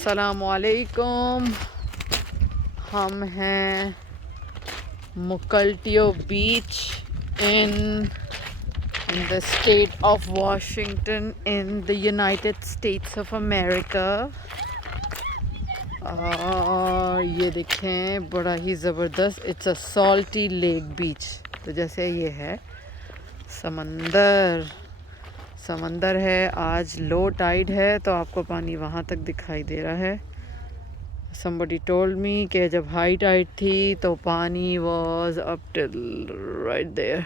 अस्सलामुअलैकुम। हम हैं Mukilteo beach in the state of Washington in the United States of America. और ये देखें, बड़ा ही ज़बरदस्त, it's a salty lake beach. तो जैसे ये है समंदर है, आज लो टाइड है तो आपको पानी वहाँ तक दिखाई दे रहा है। somebody told me कि जब हाई टाइड थी तो पानी was up till right there।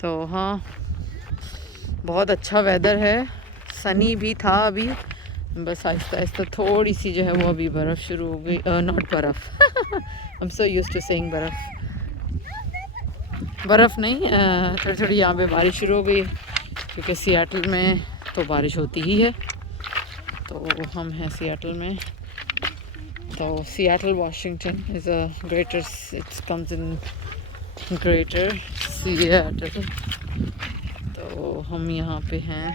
तो हाँ, बहुत अच्छा वेदर है, सनी भी था अभी, बस आहिस्ता आहिस्ता थोड़ी सी जो है वो अभी बर्फ़ शुरू हो गई। नॉट बर्फ़ I'm so used to saying बर्फ़ नहीं, थोड़ी थोड़ी यहाँ पे बारिश शुरू हो गई क्योंकि सियाटल में तो बारिश होती ही है। तो हम हैं सियाटल में। तो Seattle Washington is a greater, it's comes in greater Seattle. तो हम यहाँ पे हैं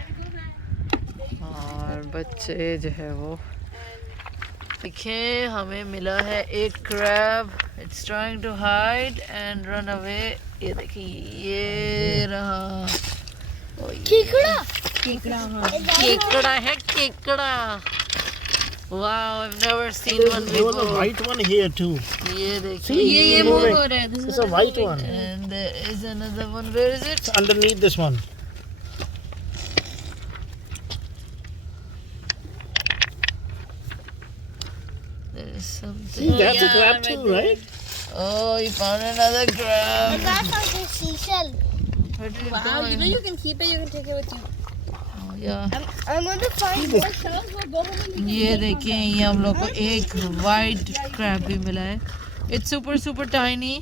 और बच्चे जो है वो देखें, हमें मिला है एक crab. It's trying to hide and run away. ये देखिए, ये रहा केकड़ा। केकड़ा है, केकड़ा। Wow, I've never seen one There was a before. white one here too. ये देखिए, See, ये move मूव it. हो रहा है। This It's is a white one. and there is another one. Where is it? It's underneath this one. There is something. See, that's a yeah, crab right too, there. right? Oh, you found another And crab. that's like a seashell. Where did it Wow, go? you know you can keep it, you can take it with you. Oh, yeah. I'm going to find more shells. We'll go home and we ये देखिए, ये हम लोग को एक white crab भी मिला है। It's super tiny,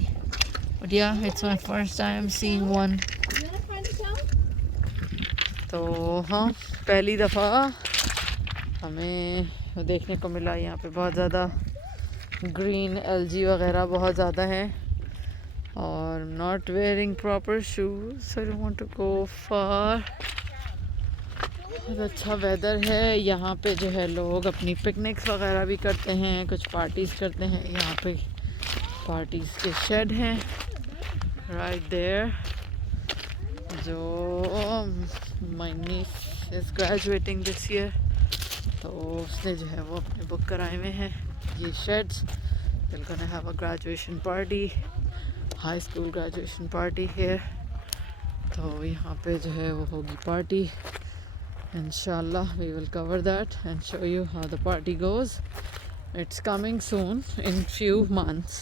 but yeah, it's my first time seeing one. You want to find a shell? तो हाँ, पहली दफ़ा हमें देखने को मिला। यहाँ पे बहुत ज़्यादा ग्रीन एल्गी वगैरह बहुत ज़्यादा है और not wearing proper shoes, I don't want to go far. बहुत अच्छा वेदर है यहाँ पे, जो है लोग अपनी पिकनिक्स वगैरह भी करते हैं, कुछ पार्टीज़ करते हैं। यहाँ पे पार्टीज़ के शेड हैं राइट देयर। जो my niece is graduating this year, तो उसने जो है वो अपने बुक कराए हुए हैं ये shades. We're gonna have a graduation party, high school graduation party here। तो यहाँ पे जो है वो होगी party. Inshallah we will cover that and show you how the party goes. It's coming soon in few months,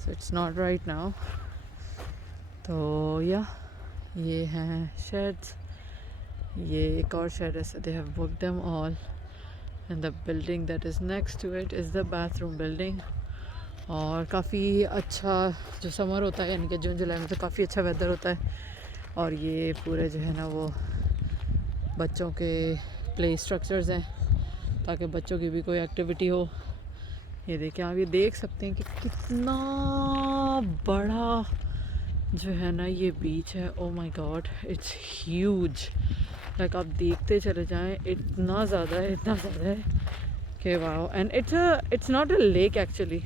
so it's not right now। तो या ये हैं sheds। ये एक और shed है, so they have booked them all, and the building that is next to it is the bathroom building। और काफ़ी अच्छा जो समर होता है, यानी कि जून जुलाई में, तो काफ़ी अच्छा वेदर होता है। और ये पूरे जो है ना वो बच्चों के प्ले स्ट्रक्चर्स हैं ताकि बच्चों की भी कोई एक्टिविटी हो। ये देखें, आप ये देख सकते हैं कि कितना बड़ा जो है ना ये बीच है। Oh my God, it's huge. Like आप देखते चले जाएं, इतना ज़्यादा है कि wow. And it's not a lake actually,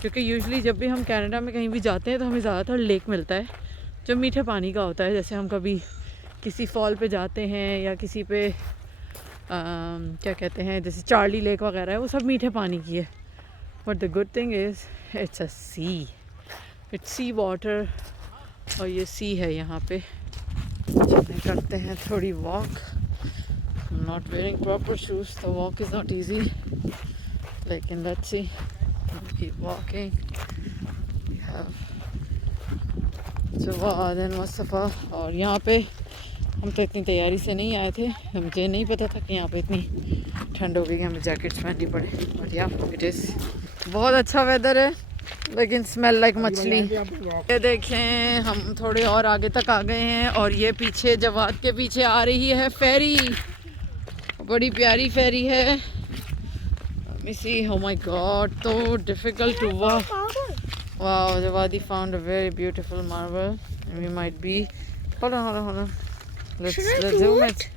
क्योंकि यूजुअली जब भी हम कनाडा में कहीं भी जाते हैं तो हमें ज़्यादातर लेक मिलता है जो मीठे पानी का होता है। जैसे हम कभी किसी फॉल पे जाते हैं या किसी पे क्या कहते हैं, जैसे चार्ली लेक वगैरह है, वो सब मीठे पानी की है। But the good thing is it's a sea, it's sea water. और ये सी है यहाँ पे। चलते करते हैं थोड़ी walk. Not wearing proper shoes, the walk is not easy, लेकिन let's see, keep walking. We have Jawad and Mustafa. और यहाँ पे हम तो इतनी तैयारी से नहीं आए थे, मुझे नहीं पता था कि यहाँ पे इतनी ठंड होगी कि हमें जैकेट्स पहननी पड़े। बट या इट इज़ बहुत अच्छा वेदर है, लेकिन स्मेल लाइक मछली। ये देखें, हम थोड़े और आगे तक आ गए हैं और ये पीछे जवाद के पीछे आ रही है फेरी, बड़ी प्यारी फेरी है। मिसी, oh my god, so difficult to walk। Wow, Javadi found a very beautiful marble, and we might be. Hold on. Let's zoom it.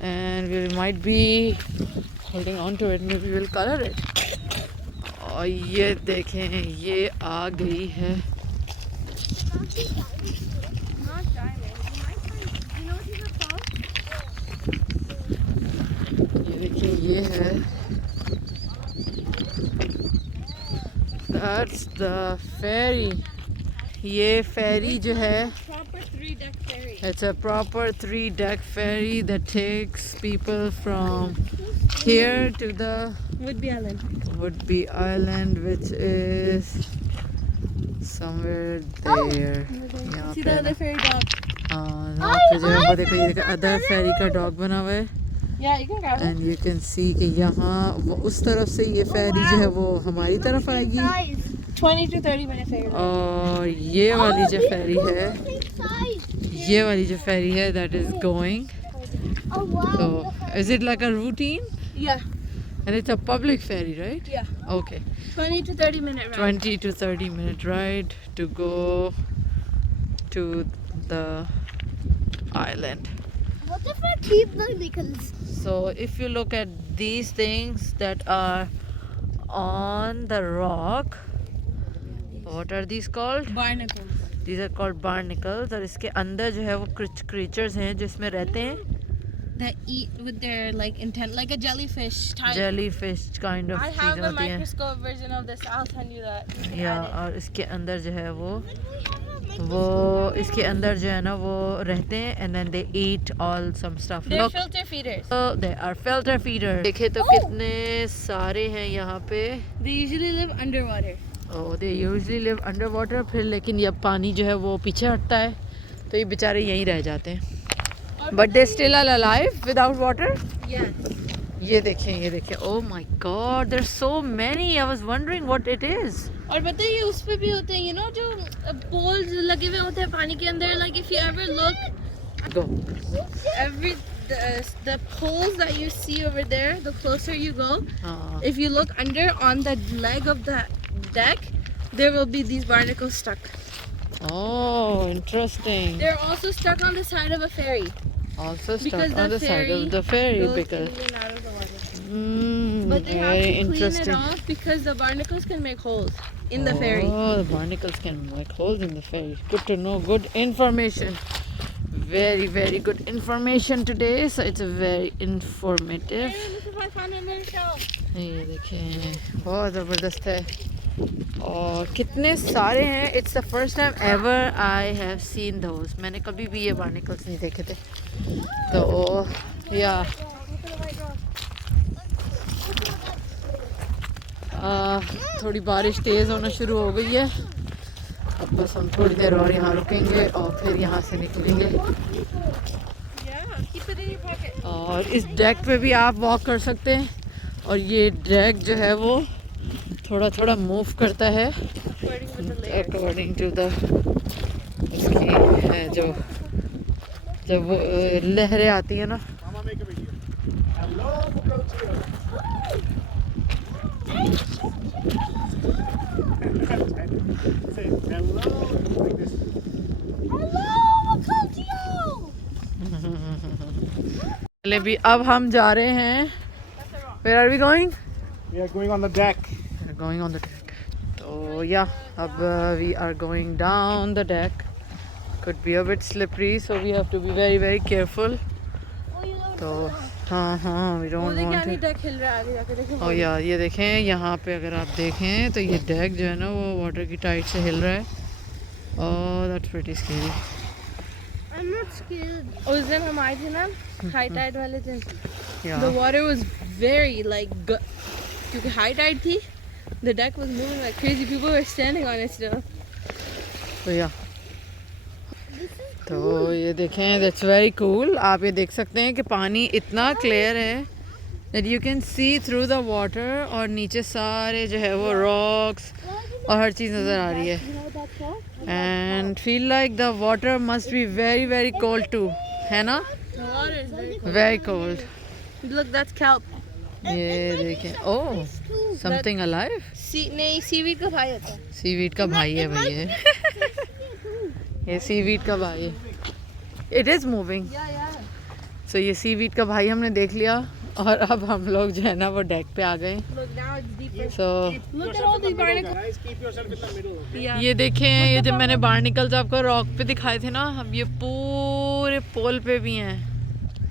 and we might be holding on to it, maybe we'll color it. और ये देखें, ये आ गई है Not diamond. You might find. You know what these are called? ये देखिए, ये है, that's the ferry. ये ferry जो है, Proper 3-deck ferry. it's a proper 3-deck ferry that takes people from here to the Woodby Island. Woodby Island, which is somewhere there. यहाँ See पे the ना, other ferry dog. हाँ, यहाँ पे जो है वो देखो, ये देखो अदर फेरी का डॉग बना हुआ है, Yeah, you can grab it. And you can see कि यहाँ वो उस तरफ से ये फेरी जो है वो हमारी तरफ आएगी, 20 to 30 minute ferry. और ये वाली जो फेरी है, ये वाली जो फेरी है, that is going, Oh wow. so is it like a routine, Yeah, and it's a public ferry, right? yeah. Okay, 20 to 30 minute ride. 20 to 30 minute ride to go to the island. What if I keep the because? So if you look at these things that are on the rock, what are these called? Barnacles. These are called barnacles, और इसके अंदर जो है वो creatures हैं जो इसमें रहते हैं, That eat with their like intent, like a jellyfish type. jellyfish kind of I have चीज़ें the होती हैं, microscope version of this. I'll send you that. You can या add it. और इसके अंदर जो है वो इसके अंदर जो है ना वो रहते हैं, and then they eat all some stuff. They're Look, filter feeders. they are filter feeders. देखे तो कितने सारे हैं यहाँ पे. They usually live underwater. Oh, they usually live underwater. फिर लेकिन जब पानी जो है वो पीछे हटता है तो ये बेचारे यहीं रह जाते हैं. But they still are alive without water. Yes. ये देखें. Oh my God, there's so many. I was wondering what it is. और पता है ये उस पे भी होते हैं, you know, जो poles लगे हुए होते हैं पानी के अंदर. Like if you ever look, Go. the poles that you see over there, the closer you go, if you look under on the leg of the deck, there will be these barnacles stuck. Oh, interesting. They're also stuck on the side of a ferry. Also stuck Because on the the side of ferry the ferry goes because. in and out of the water. Very But they have to clean it interesting. off because the barnacles can make holes in the ferry. Oh, the barnacles can make holes in the ferry. Good to know. Good information. Very, very good information today. So it's a very informative. Hey, this is my fun another show. ये देखें, बहुत ज़बरदस्त है और कितने सारे हैं. It's the first time ever I have seen those. मैंने कभी भी ये barnacles नहीं देखे थे. तो yeah. थोड़ी बारिश तेज़ होना शुरू हो गई है. अब बस हम थोड़ी देर और यहाँ रुकेंगे और फिर यहाँ से निकलेंगे. Yeah, keep it in your pocket. और इस डेक पे भी आप वॉक कर सकते हैं और ये डेक जो है वो थोड़ा थोड़ा मूव करता है According with the layers. According to the इसकी है जो जब वो लहरें आती है ना. चले भी अब हम जा रहे हैं. Where are we going? We are going on the deck. We are going on the deck. So yeah, अब we are going down the deck. Could be a bit slippery, so we have to be very very careful. तो हाँ, we don't want to. deck हिल रहा है आगे जाके देखो. और यार ये देखें, यहाँ पे अगर आप देखें तो ये डेक जो है ना वो वाटर की टाइट से हिल रहा है. Oh, that's pretty scary. I'm not scared. उस दिन हम आए थे ना high tide वाले दिन. Yeah. The water was very like क्योंकि high tide थी. The deck was moving like crazy. People were standing on it still. तो या तो ये देखें, that's very cool. आप ये देख सकते हैं कि पानी इतना क्लियर है that you can see through the water और नीचे सारे जो है वो rocks और हर चीज़ नज़र आ रही है. And feel like the water must be very very cold too, है ना? The water is very cold. Very cold. Look, that's kelp. ये देखें, oh, something alive. नहीं, seaweed का भाई होता है. सीवीड का भाई है भाई ये. ये सीवीड का भाई है. It is moving. Yeah. सो ये सीवीड का भाई हमने देख लिया और अब हम लोग जो है ना वो डेक पे आ गए. Look, now it's deeper. So Look at all these barnacles. Guys, keep yourself in the middle. Yeah. ये देखें, ये जब मैंने बार्निकल्स आपको रॉक पे दिखाए थे ना, अब ये पूरे पोल पे भी हैं.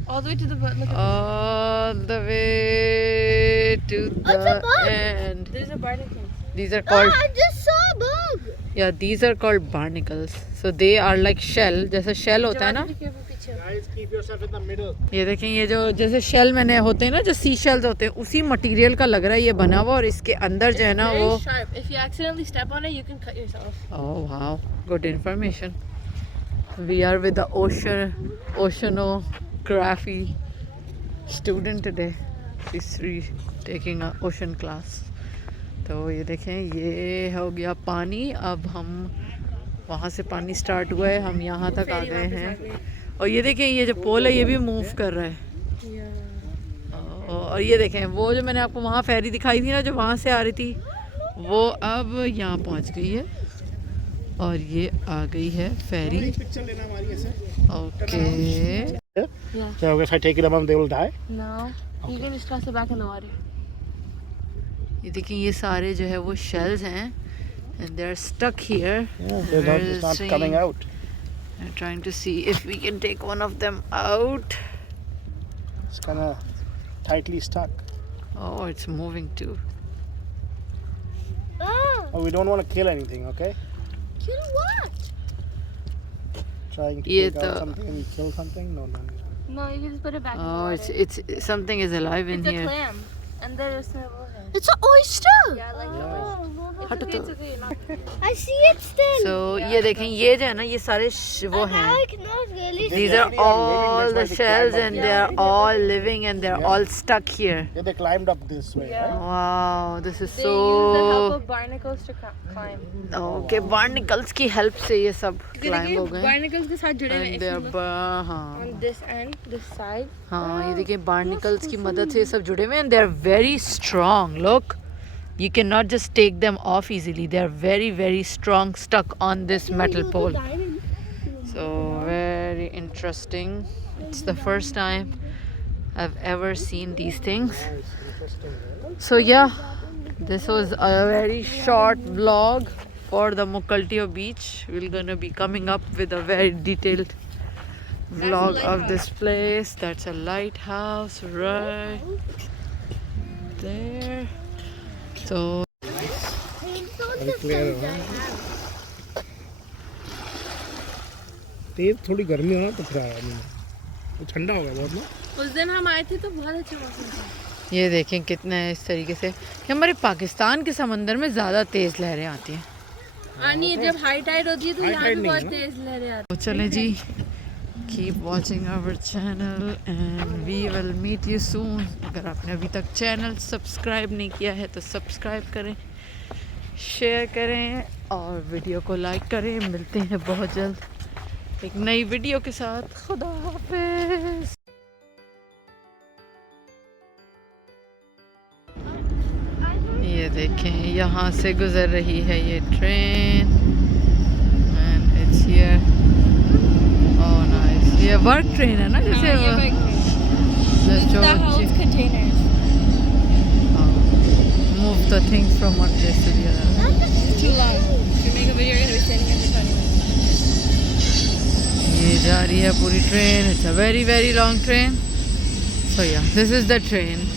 All the way to the bottom. Look at All the way to the end. There's a barnacle. These are called, I just saw a bug. yeah, these are called barnacles. So they are like shell, जैसे shell होता है ना. Guys, keep yourself in the middle. ये देखें, ये जो जैसे shell मैंने होते हैं ना, जो सी शेल्स होते हैं, उसी मटेरियल का लग रहा है ये बना हुआ. और इसके अंदर जो है ना Very वो, sharp. If you accidentally step on it, you can cut yourself. oh wow, good information. We are with the oceanography student today. She's taking a ocean class. तो ये देखें, ये हो गया पानी. अब हम वहाँ से पानी स्टार्ट हुआ है, हम यहाँ तक आ गए हैं. और ये देखें, ये जो पोल है ये भी मूव कर रहा है. और ये देखें, वो जो मैंने आपको वहाँ फेरी दिखाई थी ना, जो वहाँ से आ रही थी, वो अब यहाँ पहुँच गई है. और ये आ गई है फेरी. Picture लेना हमारी ऐसे. Okay. Yeah. So if I take it above, they will die. No. You can just toss it back in the water. ये देखिए, ये सारे जो है वो शेल्स हैं. And they are stuck here. Yeah, it's not coming out. I'm trying to see if we can take one of them out. It's kind of tightly stuck. Oh, it's moving too. Oh, we don't want to kill anything, okay? Kill what? Trying to Yeah, take out the- something and kill something? No. No, you can just put it back in the Oh, water. it's something is alive in It's a here. clam. And there is no water. It's an oyster. Yeah, like हटो तो. it's okay. Not I see it still. So ये देखें, ये जो है ना, ये सारे वो Now हैं. I cannot really These They are really are living, all that's the why they shells climb up. and they are all living and they are Yeah. all stuck here. Yeah, they climbed up this way, Yeah. right? Wow, this is They use the help so. of barnacles to climb. Okay, barnacles की help से ये सब climb हो गए. Barnacles के साथ जुड़े हुए हैं. And If they you are look हाँ. on this end, this side. हाँ, ये देखिए, barnacles की मदद से ये सब जुड़े हुए हैं. And they are very strong. Look, you cannot just take them off easily. They are very, very strong, stuck on this metal pole. So very interesting. It's the first time I've ever seen these things. So yeah, this was a very short vlog for the Mukilteo Beach. We're gonna be coming up with a very detailed vlog of this place. That's a lighthouse right there. So Very clear. तेज थोड़ी गर्मी हो ना तो फिर आया नहीं. तो ठंडा हो गया बहुत ना. उस दिन हम आए थे तो बहुत अच्छा मौसम था. ये देखें कितना है इस तरीके से कि हमारे पाकिस्तान के समंदर में ज़्यादा तेज़ लहरें आती हैं. आनी जब हाई टाइड होती है तो High यहाँ tide पे नहीं बहुत है ना? तेज लहरें आती तो चलें जी, keep watching our channel and we will meet you soon. अगर आपने अभी तक चैनल सब्सक्राइब नहीं किया है तो सब्सक्राइब करें, शेयर करें और वीडियो को लाइक करें. मिलते हैं बहुत जल्द एक नई वीडियो के साथ. खुदा हाफिज़. ये देखें, यहाँ से गुजर रही है ये train and it's here. Oh nice. ये वर्क ट्रेन है ना, जैसे जो containers. move the things from one place to the other. It's too long. If you make a video, you're gonna be standing here for 20 minutes. ये जा रही है पूरी train. It's a very very long train. So yeah, this is the train.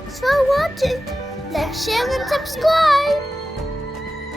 Thanks for watching. Like, share, and subscribe.